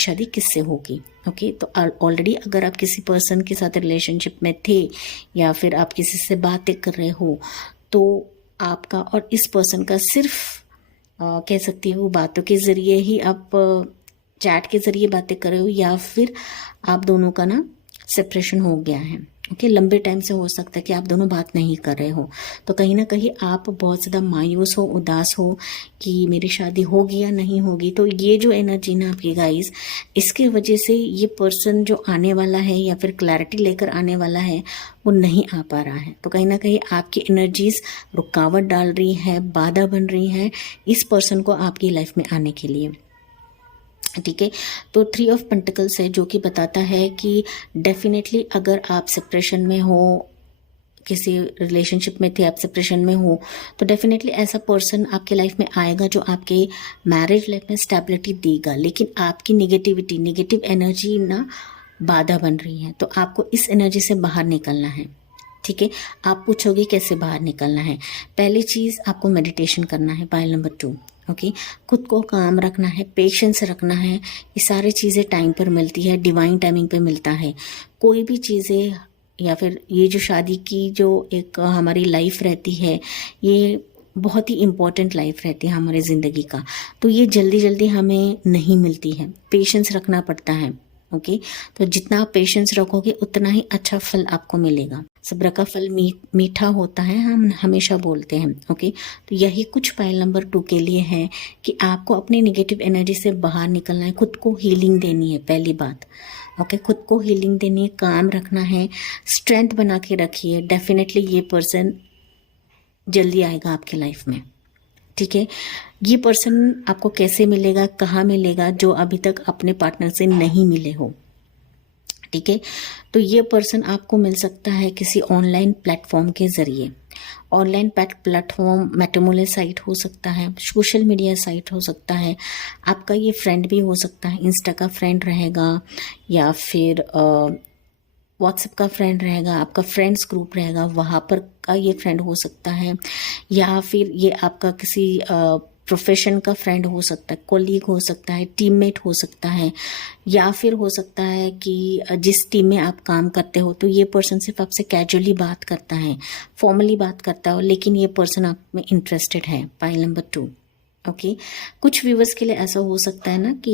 शादी किससे होगी। ओके, तो ऑलरेडी अगर आप किसी पर्सन के साथ रिलेशनशिप में थे या फिर आप किसी से बातें कर रहे हो तो आपका और इस पर्सन का सिर्फ कह सकती हूँ बातों के ज़रिए ही, आप चैट के ज़रिए बातें कर रहे हो, या फिर आप दोनों का ना सेपरेशन हो गया है। ओके, लंबे टाइम से हो सकता है कि आप दोनों बात नहीं कर रहे हो। तो कहीं ना कहीं आप बहुत ज़्यादा मायूस हो, उदास हो कि मेरी शादी होगी या नहीं होगी। तो ये जो एनर्जी ना आपकी गाइस, इसकी वजह से ये पर्सन जो आने वाला है या फिर क्लैरिटी लेकर आने वाला है वो नहीं आ पा रहा है। तो कहीं ना कहीं आपकी एनर्जीज रुकावट डाल रही है, बाधा बन रही है इस पर्सन को आपकी लाइफ में आने के लिए। ठीक है, तो 3 ऑफ पेंटिकल्स है जो कि बताता है कि डेफिनेटली अगर आप सेपरेशन में हो, किसी रिलेशनशिप में थे, आप सेपरेशन में हो, तो डेफिनेटली ऐसा पर्सन आपके लाइफ में आएगा जो आपके मैरिज लाइफ में स्टेबिलिटी देगा, लेकिन आपकी नेगेटिव एनर्जी ना बाधा बन रही है। तो आपको इस एनर्जी से बाहर निकलना है। ठीक है, आप पूछोगे कैसे बाहर निकलना है। पहली चीज़ आपको मेडिटेशन करना है। पाइल नंबर 2, ओके, खुद को काम रखना है, पेशेंस रखना है। ये सारी चीज़ें टाइम पर मिलती है, डिवाइन टाइमिंग पे मिलता है। कोई भी चीज़ें या फिर ये जो शादी की जो एक हमारी लाइफ रहती है, ये बहुत ही इम्पोर्टेंट लाइफ रहती है हमारी ज़िंदगी का। तो ये जल्दी जल्दी हमें नहीं मिलती है, पेशेंस रखना पड़ता है। ओके, तो जितना आप पेशेंस रखोगे उतना ही अच्छा फल आपको मिलेगा। सब्र का फल मीठा होता है, हम हमेशा बोलते हैं। ओके, तो यही कुछ पाइल नंबर 2 के लिए है कि आपको अपनी नेगेटिव एनर्जी से बाहर निकलना है, खुद को हीलिंग देनी है, पहली बात। ओके, खुद को हीलिंग देनी है, काम रखना है, स्ट्रेंथ बना के रखिए। डेफिनेटली ये पर्सन जल्दी आएगा आपके लाइफ में। ठीक है, ये पर्सन आपको कैसे मिलेगा, कहाँ मिलेगा, जो अभी तक अपने पार्टनर से नहीं मिले हो। ठीक है, तो ये पर्सन आपको मिल सकता है किसी ऑनलाइन प्लेटफॉर्म के जरिए। ऑनलाइन प्लेटफॉर्म मैट्रिमोनियल साइट हो सकता है, सोशल मीडिया साइट हो सकता है, आपका ये फ्रेंड भी हो सकता है, इंस्टा का फ्रेंड रहेगा या फिर व्हाट्सएप का फ्रेंड रहेगा, आपका फ्रेंड्स ग्रुप रहेगा, वहाँ पर का ये फ्रेंड हो सकता है, या फिर ये आपका किसी प्रोफेशन का फ्रेंड हो सकता है, कोलीग हो सकता है, टीममेट हो सकता है, या फिर हो सकता है कि जिस टीम में आप काम करते हो तो ये पर्सन सिर्फ आपसे कैजुअली बात करता है, फॉर्मली बात करता हो, लेकिन ये पर्सन आप में इंटरेस्टेड है। Pile number 2। ओके, कुछ व्यूवर्स के लिए ऐसा हो सकता है ना कि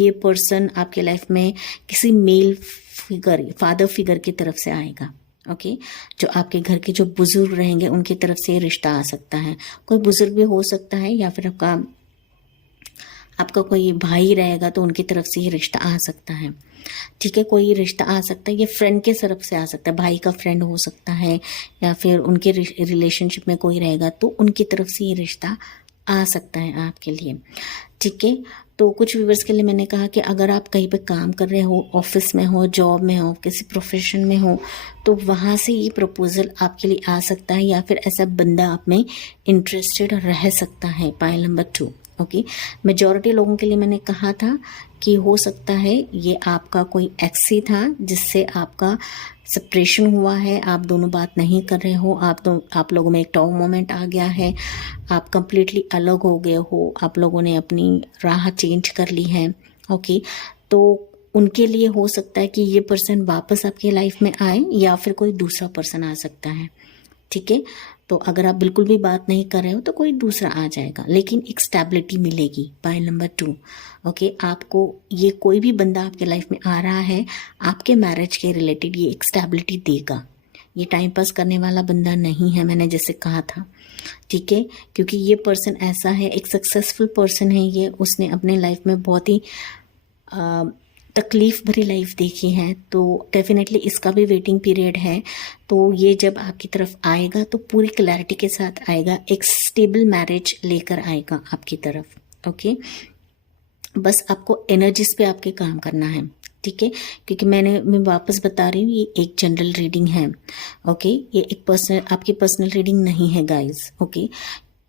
ये पर्सन आपके लाइफ में किसी मेल फिगर, फादर फिगर की तरफ से आएगा। ओके, जो आपके घर के जो बुजुर्ग रहेंगे उनकी तरफ से रिश्ता आ सकता है। कोई बुजुर्ग भी हो सकता है, या फिर आपका कोई भाई रहेगा तो उनकी तरफ से ये रिश्ता आ सकता है। ठीक है, कोई रिश्ता आ सकता है, ये फ्रेंड के तरफ से आ सकता है, भाई का फ्रेंड हो सकता है, या फिर उनके रिलेशनशिप में कोई रहेगा तो उनकी तरफ से ये रिश्ता आ सकता है आपके लिए। ठीक है, तो कुछ व्यूवर्स के लिए मैंने कहा कि अगर आप कहीं पे काम कर रहे हो, ऑफिस में हो, जॉब में हो, किसी प्रोफेशन में हो, तो वहाँ से ये प्रपोजल आपके लिए आ सकता है, या फिर ऐसा बंदा आप में इंटरेस्टेड रह सकता है। Pile number 2। ओके, मेजॉरिटी लोगों के लिए मैंने कहा था कि हो सकता है ये आपका कोई एक्स ही था जिससे आपका सेपरेशन हुआ है, आप दोनों बात नहीं कर रहे हो, आप लोगों में एक टॉप मोमेंट आ गया है, आप कंप्लीटली अलग हो गए हो, आप लोगों ने अपनी राह चेंज कर ली है। ओके, तो उनके लिए हो सकता है कि ये पर्सन वापस आपके लाइफ में आए, या फिर कोई दूसरा पर्सन आ सकता है। ठीक है, तो अगर आप बिल्कुल भी बात नहीं कर रहे हो तो कोई दूसरा आ जाएगा, लेकिन एक स्टेबिलिटी मिलेगी। Pile number 2। ओके, आपको ये कोई भी बंदा आपके लाइफ में आ रहा है, आपके मैरिज के रिलेटेड ये एक स्टेबिलिटी देगा। ये टाइम पास करने वाला बंदा नहीं है, मैंने जैसे कहा था। ठीक है, क्योंकि ये पर्सन ऐसा है, एक सक्सेसफुल पर्सन है ये, उसने अपने लाइफ में बहुत ही तकलीफ भरी लाइफ देखी है, तो डेफिनेटली इसका भी वेटिंग पीरियड है। तो ये जब आपकी तरफ आएगा तो पूरी क्लैरिटी के साथ आएगा, एक स्टेबल मैरिज लेकर आएगा आपकी तरफ। ओके, बस आपको एनर्जीज पे आपके काम करना है। ठीक है, क्योंकि मैं वापस बता रही हूँ, ये एक जनरल रीडिंग है। ओके, ये एक आपकी पर्सनल रीडिंग नहीं है गाइज। ओके,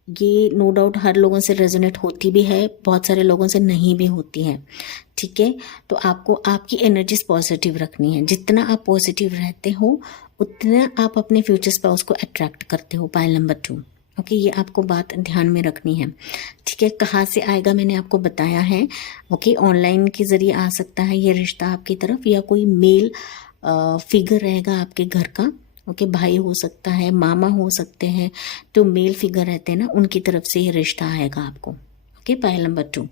ये नो डाउट हर लोगों से रेजोनेट होती भी है, बहुत सारे लोगों से नहीं भी होती है। ठीक है, तो आपको आपकी एनर्जीज पॉजिटिव रखनी है। जितना आप पॉजिटिव रहते हो उतना आप अपने फ्यूचर स्पाउस को अट्रैक्ट करते हो। Pile number 2। ओके, ये आपको बात ध्यान में रखनी है। ठीक है, कहाँ से आएगा मैंने आपको बताया है। ओके, ऑनलाइन के जरिए आ सकता है ये रिश्ता आपकी तरफ, या कोई मेल फिगर रहेगा आपके घर का। ओके, भाई हो सकता है, मामा हो सकते हैं, तो मेल फिगर रहते हैं ना, उनकी तरफ से ये रिश्ता आएगा आपको। Okay, pile number 2।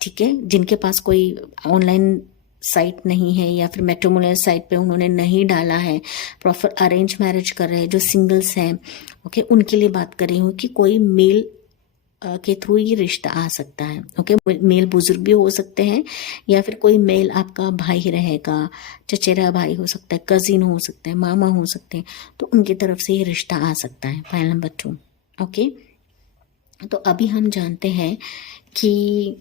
ठीक है, जिनके पास कोई ऑनलाइन साइट नहीं है, या फिर मैट्रिमोनियल साइट पे उन्होंने नहीं डाला है, प्रॉपर अरेंज मैरिज कर रहे हैं, जो सिंगल्स हैं, ओके, उनके लिए बात कर रही हूँ कि कोई मेल के थ्रू ये रिश्ता आ सकता है। ओके, मेल बुजुर्ग भी हो सकते हैं, या फिर कोई मेल आपका भाई रहेगा, चचेरा भाई हो सकता है, कजिन हो सकता है, मामा हो सकते हैं, तो उनकी तरफ से ये रिश्ता आ सकता है। Pile number 2। ओके, तो अभी हम जानते हैं कि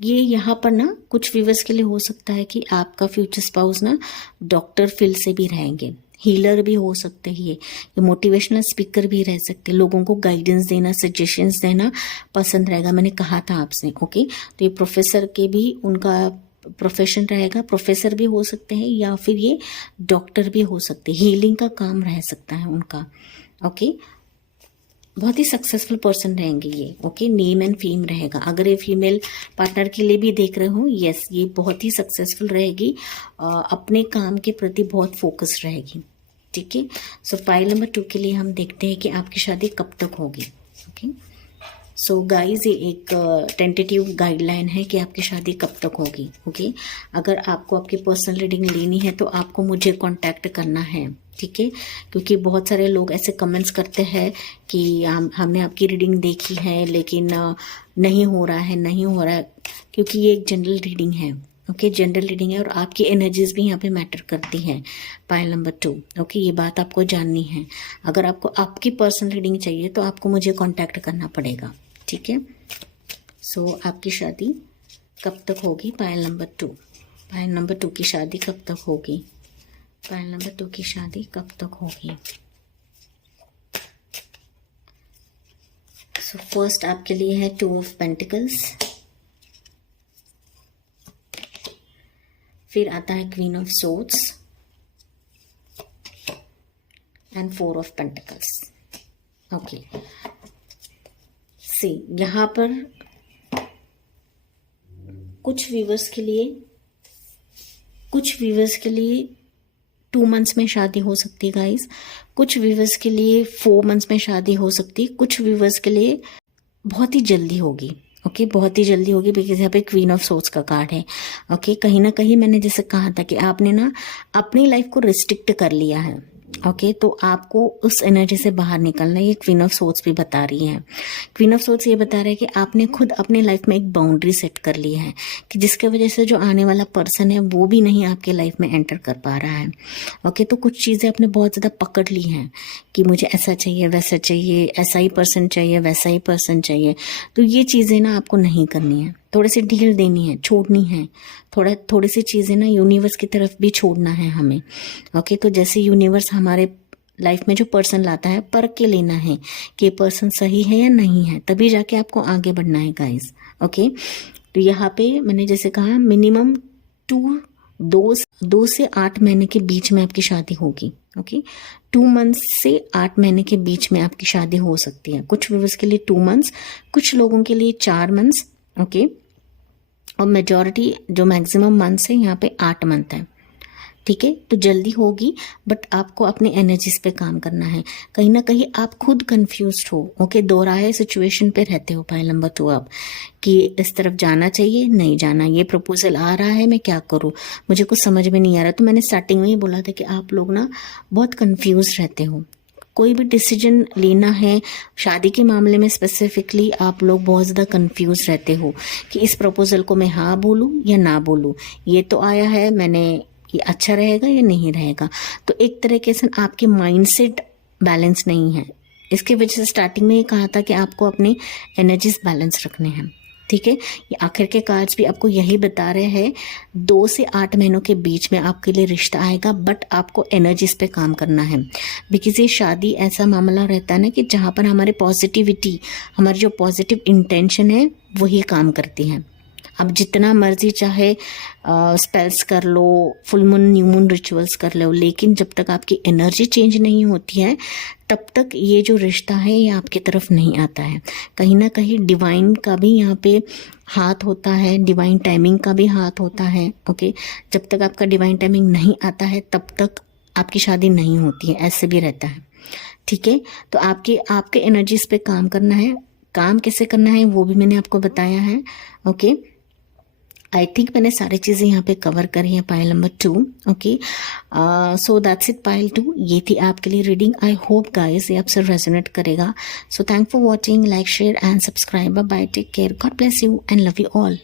ये यहाँ पर ना कुछ व्यूवर्स के लिए हो सकता है कि आपका फ्यूचर स्पाउस ना डॉक्टर फील्ड से भी रहेंगे, हीलर भी हो सकते हैं, ये मोटिवेशनल स्पीकर भी रह सकते हैं, लोगों को गाइडेंस देना, सजेशंस देना पसंद रहेगा। मैंने कहा था आपसे। ओके, तो ये प्रोफेसर के भी उनका प्रोफेशन रहेगा, प्रोफेसर भी हो सकते हैं, या फिर ये डॉक्टर भी हो सकते हैं, हीलिंग का काम रह सकता है उनका। ओके, बहुत ही सक्सेसफुल पर्सन रहेंगे ये। ओके, नेम एंड फेम रहेगा। अगर ये फीमेल पार्टनर के लिए भी देख रहे हो, यस, ये बहुत ही सक्सेसफुल रहेगी, अपने काम के प्रति बहुत फोकस रहेगी। ठीक है, सो पाइल नंबर 2 के लिए हम देखते हैं कि आपकी शादी कब तक होगी। ओके, सो गाइज ये एक टेंटेटिव गाइडलाइन है कि आपकी शादी कब तक होगी। ओके, अगर आपको आपकी पर्सनल रीडिंग लेनी है तो आपको मुझे कांटेक्ट करना है, ठीक है। क्योंकि बहुत सारे लोग ऐसे कमेंट्स करते हैं कि हमने आपकी रीडिंग देखी है लेकिन नहीं हो रहा है, क्योंकि ये एक जनरल रीडिंग है। ओके, जनरल रीडिंग है और आपकी एनर्जीज भी यहाँ पे मैटर करती हैं। पाइल नंबर 2, ओके, ये बात आपको जाननी है। अगर आपको आपकी पर्सनल रीडिंग चाहिए तो आपको मुझे कांटेक्ट करना पड़ेगा, ठीक है। सो आपकी शादी कब तक होगी? पाइल नंबर 2, पाइल नंबर 2 की शादी कब तक होगी? पाइल नंबर 2 की शादी कब तक होगी? सो फर्स्ट आपके लिए है 2 ऑफ पेंटिकल्स, फिर आता है queen of swords and 4 of pentacles. Okay, see यहाँ पर कुछ व्यूवर्स के लिए 2 मंथ्स में शादी हो सकती है गाइस। कुछ व्यूवर्स के लिए 4 मंथ्स में शादी हो सकती है। कुछ व्यूवर्स के लिए बहुत ही जल्दी होगी। ओके, बहुत ही जल्दी होगी बिकॉज यहाँ पे क्वीन ऑफ सोर्ड्स का कार्ड है। ओके, कहीं ना कहीं मैंने जैसे कहा था कि आपने ना अपनी लाइफ को रिस्ट्रिक्ट कर लिया है। ओके, तो आपको उस एनर्जी से बाहर निकलना, ये क्वीन ऑफ सोर्ड्स भी बता रही है। क्वीन ऑफ सोर्ड्स ये बता रहा है कि आपने खुद अपने लाइफ में एक बाउंड्री सेट कर ली है कि जिसके वजह से जो आने वाला पर्सन है वो भी नहीं आपके लाइफ में एंटर कर पा रहा है। ओके, तो कुछ चीज़ें आपने बहुत ज़्यादा पकड़ ली हैं कि मुझे ऐसा चाहिए, वैसा चाहिए, ऐसा ही पर्सन चाहिए, वैसा ही पर्सन चाहिए। तो ये चीज़ें ना आपको नहीं करनी है, थोड़ी सी ढील देनी है, छोड़नी है। थोड़ी सी चीज़ें ना यूनिवर्स की तरफ भी छोड़ना है हमें। ओके, तो जैसे यूनिवर्स हमारे लाइफ में जो पर्सन लाता है परख के लेना है कि पर्सन सही है या नहीं है, तभी जाके आपको आगे बढ़ना है गाइस। ओके, तो यहाँ पे मैंने जैसे कहा मिनिमम 2 से 8 महीने के बीच में आपकी शादी होगी। ओके, 2 मंथ्स से 8 महीने के बीच में आपकी शादी हो सकती है। कुछ व्यूअर्स के लिए 2 मंथ्स, कुछ लोगों के लिए 4 मंथ्स। ओके, और मेजॉरिटी जो मैक्सिमम मंथ्स है यहाँ पे 8 मंथ है, ठीक है। तो जल्दी होगी बट आपको अपने एनर्जीज पे काम करना है। कहीं ना कहीं आप खुद कंफ्यूज्ड हो। ओके, दोहराए सिचुएशन पे रहते हो। पाइल नंबर 2 आप कि इस तरफ जाना चाहिए, नहीं जाना, ये प्रपोजल आ रहा है, मैं क्या करूं, मुझे कुछ समझ में नहीं आ रहा। तो मैंने स्टार्टिंग में ही बोला था कि आप लोग ना बहुत कंफ्यूज रहते हो। कोई भी डिसीजन लेना है शादी के मामले में स्पेसिफिकली, आप लोग बहुत ज़्यादा कंफ्यूज रहते हो कि इस प्रपोजल को मैं हाँ बोलूँ या ना बोलूँ, ये तो आया है, मैंने ये अच्छा रहेगा या नहीं रहेगा। तो एक तरीके से आपके माइंडसेट बैलेंस नहीं है। इसकी वजह से स्टार्टिंग में ये कहा था कि आपको अपने एनर्जीज बैलेंस रखने हैं, ठीक है। ये आखिर के कार्ड्स भी आपको यही बता रहे हैं 2 से 8 महीनों के बीच में आपके लिए रिश्ता आएगा, बट आपको एनर्जीज पे काम करना है। बिकॉज ये शादी ऐसा मामला रहता है ना कि जहाँ पर हमारी पॉजिटिविटी, हमारी जो पॉजिटिव इंटेंशन है वही काम करती है। अब जितना मर्जी चाहे स्पेल्स कर लो, full moon new moon rituals कर लो, लेकिन जब तक आपकी एनर्जी चेंज नहीं होती है तब तक ये जो रिश्ता है ये आपकी तरफ नहीं आता है। कहीं ना कहीं डिवाइन का भी यहाँ पे हाथ होता है, डिवाइन टाइमिंग का भी हाथ होता है। ओके, जब तक आपका डिवाइन टाइमिंग नहीं आता है तब तक आपकी शादी नहीं होती है, ऐसे भी रहता है, ठीक है। तो आपके एनर्जीज पे काम करना है। काम कैसे करना है वो भी मैंने आपको बताया है। ओके, आई थिंक मैंने सारी चीज़ें यहाँ पे कवर करी है। Pile number 2, okay, so that's it pile 2। ये थी आपके लिए रीडिंग। आई होप गाइस ये आपसे रेजोनेट करेगा। So thank for watching, like, share and subscribe. Bye, take care, God bless you and love you all.